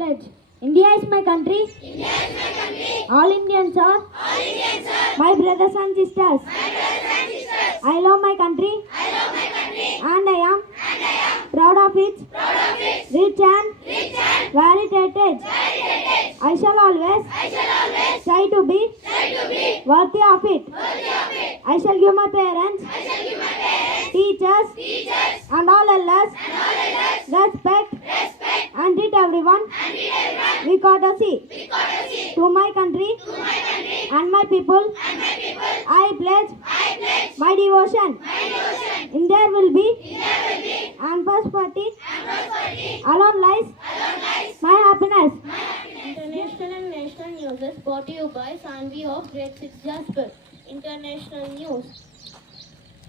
Pledge. India is my country. India is my country. All Indians are. All Indians are. My brothers and sisters. My brothers and sisters. I love my country. I love my country. And I am. And I am. Proud of it. Proud of it. Rich and varied heritage. Varied heritage. I shall always. I shall always. Try to be. Try to be. Worthy of it. Worthy of it. I shall give my parents. I shall give my parents. Teachers. Teachers. And all elders. And all elders. Respect. Respect. And treat everyone. And treat everyone. With courtesy. To my country. To my country. And my people. And my people. I pledge. I pledge. My devotion. My devotion. In there will be. In there will be. And prosperity. And prosperity. Alone lies. Alone lies. My happiness. My happiness. International and national news is brought to you by Sanvi of Grade 6 Jasper. International news.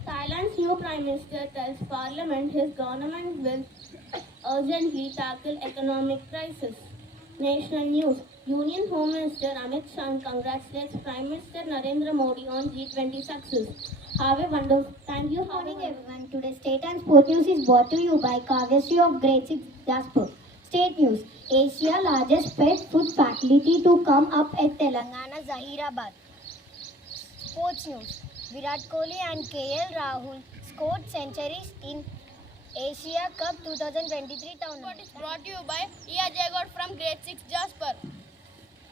Thailand's new Prime Minister tells Parliament his government will urgently tackle economic crisis. National news. Union Home Minister Amit Shah congratulates Prime Minister Narendra Modi on G20 success. Have a wonderful. Thank you. Good morning everyone. Today's state and sport news is brought to you by Kavyasri of Grade 6 Jasper. State news. Asia largest pet food facility to come up at Telangana Zahirabad. Sports news. Virat Kohli and KL Rahul scored centuries in Asia Cup 2023 tournament. It is brought to you by II Hazel from Grade 6 Jasper.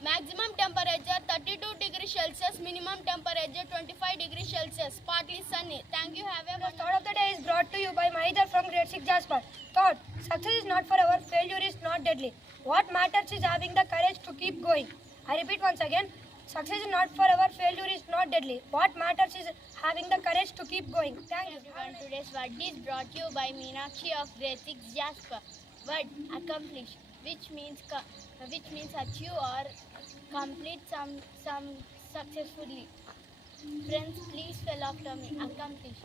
Maximum temperature 32 degrees Celsius, minimum temperature 25 degrees Celsius, partly sunny. Thank you. Have a The thought of the day is brought to you by Mahidhar from Grade 6 Jasper. Thought, success is not forever, failure is not deadly. What matters is having the courage to keep going. I repeat once again, success is not forever, failure is not deadly. What matters is having the courage to keep going. Thank you. Everyone, today's word is brought to you by Meenakshi of Grade 6 Jasper. Word accomplish, which means achieve or complete some successfully. Friends, please spell after me. Accomplish.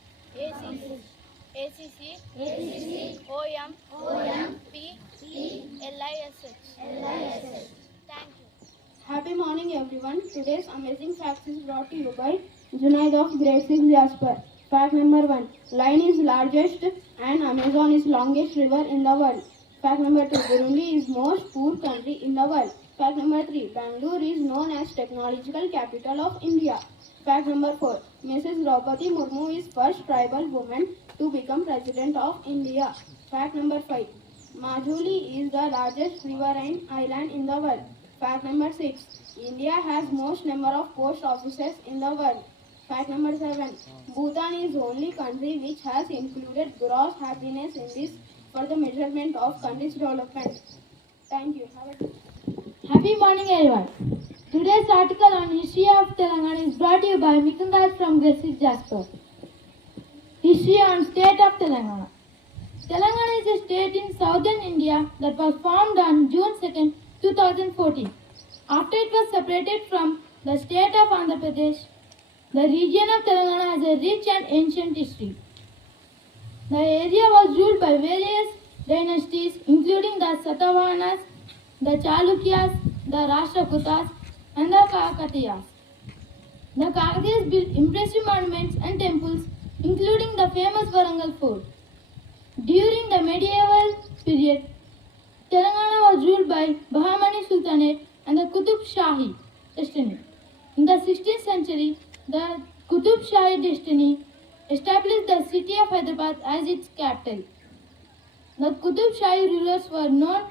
ACC OM PLISH. Thank you. Happy morning everyone. Today's amazing facts is brought to you by Junaid of Grade 6 Jasper. Fact number 1. Line is largest and Amazon is longest river in the world. Fact number 2. Burundi is most poor country in the world. Fact number 3. Bangalore is known as technological capital of India. Fact number 4. Mrs. Draupadi Murmu is first tribal woman to become president of India. Fact number 5. Majuli is the largest riverine island in the world. Fact number 6. India has most number of post offices in the world. Fact number 7. Bhutan is the only country which has included gross happiness in this for the measurement of country's development. Thank you. Happy morning everyone. Today's article on history of Telangana is brought to you by Mithun Raj from Grade 6 Jasper. History on state of Telangana. Telangana is a state in southern India that was formed on June 2nd, 2014. After it was separated from the state of Andhra Pradesh, the region of Telangana has a rich and ancient history. The area was ruled by various dynasties including the Satavahanas, the Chalukyas, the Rashtrakutas and the Kakatiyas. The Kakatiyas built impressive monuments and temples including the famous Varangal Fort. During the medieval period, Telangana was ruled by Bahamani Sultanate and the Qutub Shahi dynasty. In the 16th century, the Qutub Shahi dynasty established the city of Hyderabad as its capital. The Qutub Shahi rulers were known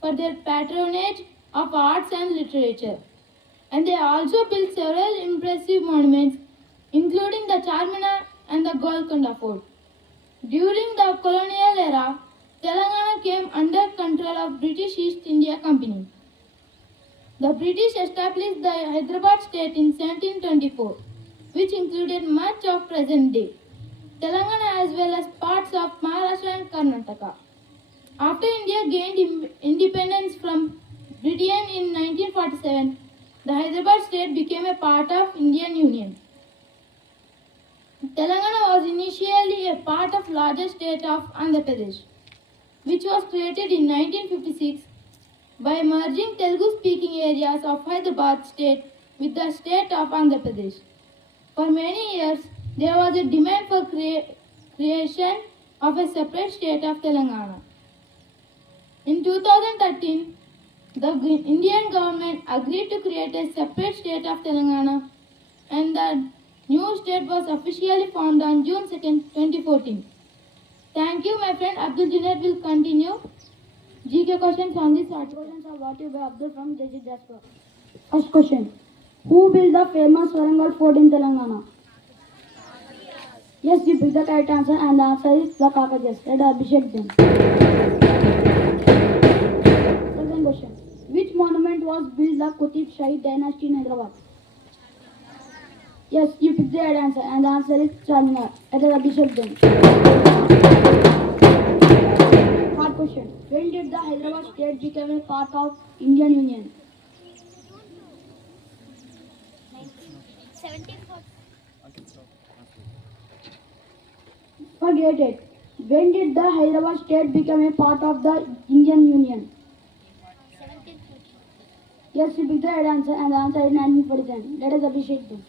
for their patronage of arts and literature, and they also built several impressive monuments, including the Charminar and the Golconda Fort. During the colonial era, Telangana came under control of British East India Company. The British established the Hyderabad state in 1724, which included much of present day Telangana as well as parts of Maharashtra and Karnataka. After India gained independence from Britain in 1947, the Hyderabad state became a part of Indian Union. Telangana was initially a part of larger state of Andhra Pradesh, which was created in 1956 by merging Telugu-speaking areas of Hyderabad state with the state of Andhra Pradesh. For many years, there was a demand for creation of a separate state of Telangana. In 2013, The Indian government agreed to create a separate state of Telangana, and the new state was officially formed on June 2nd, 2014. Thank you, my friend Abdul Junaid will continue. GK questions on this article. Questions are brought to you by Abdul from Jesse Jasper. First question. Who built the famous Warangal Fort in Telangana? Yes, you picked the right answer and the answer is the Kakajas. Let Abhishek them. Second question. Which monument was built the Qutub Shahi dynasty in Hyderabad? Yes, you picked the right answer and the answer is Charminar. Let Abhishek them. Third question. When did the Hyderabad state become a part of Indian Union? 1740. Forget it. When did the Hyderabad state become a part of the Indian Union? 1740. Yes, you picked the right answer and the answer is 1947. Let us appreciate them.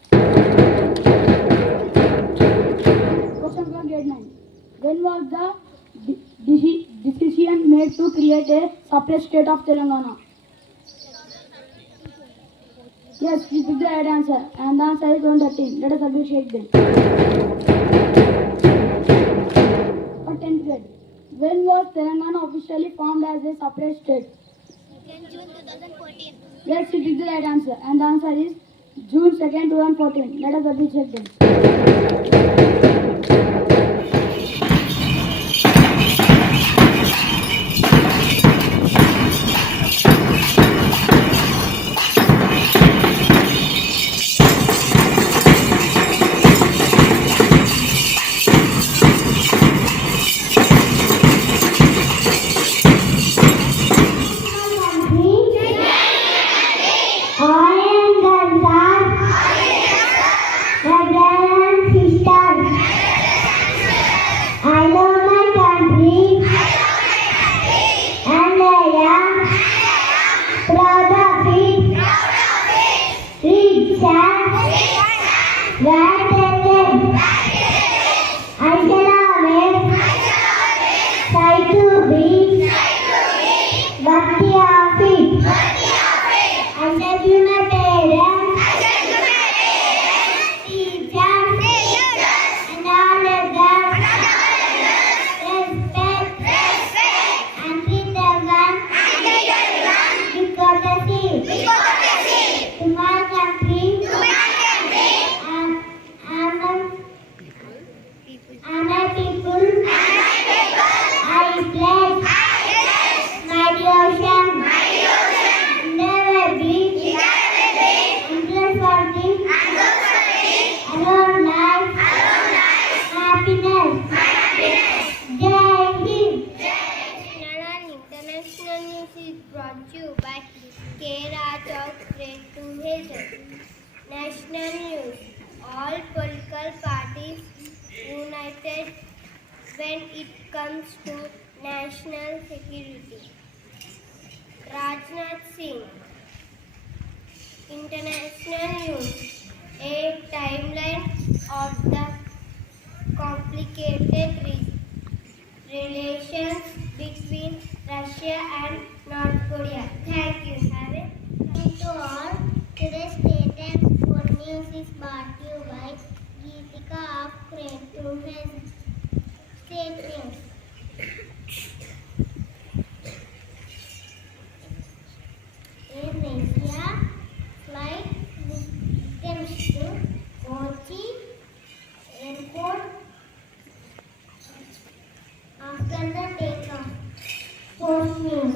Question from grade 9. When was the decision made to create a separate state of Telangana? Yes, you picked the right answer and the answer is 113. Let us appreciate them. For 10th grade. When was Telangana officially formed as a separate state? 2nd June 2014. Yes, you picked the right answer and the answer is June 2nd, 2014. Let us appreciate them. International news is brought to you by II Hazel. National news. All political parties united when it comes to national security. Rajnath Singh. International news. A timeline of the complicated relations between Russia and North Korea. Thank you. Have a to all. Today's state and sport news is brought to you by Geetika of II Hazel. State news. In Asia, flight comes to Kochi Airport after the takeoff. Sports news.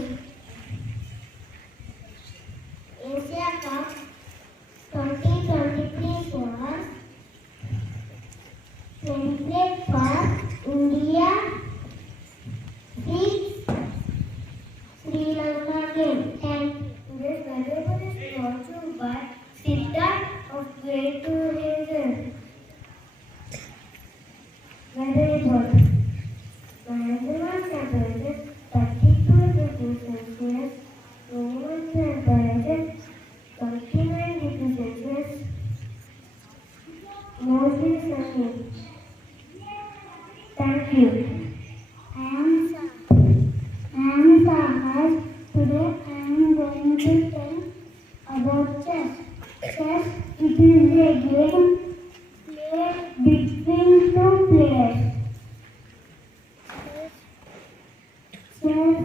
Asia Cup 2023 was template for India 6 Sri Lanka game. And this valuable is brought to you by Siddharth of Grade 2 Hazel. Very good. Maximum temperature 32 degrees Celsius. Minimum temperature 29 degrees Celsius. Mostly sunny. Thank you. I am Sahas to was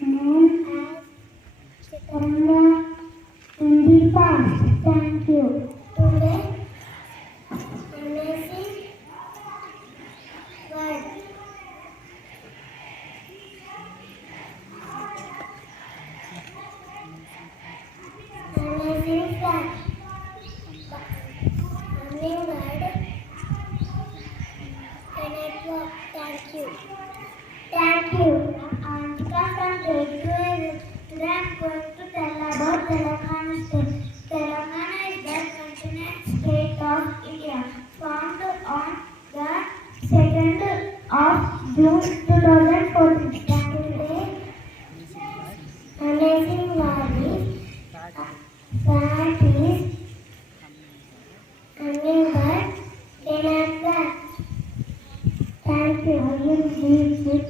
known as Kerala in the past. Thank you. Today, amazing word. Amazing fact. Hummingbird cannot walk. Thank you. Thank you. I'm Antika from grade 12. Today I'm going to tell about Telangana state. Telangana is the continent state of India, formed on the 2nd of June 2014. Thank you. Today, amazing valleys. That is hummingbird cannot walk. Thank you. I will read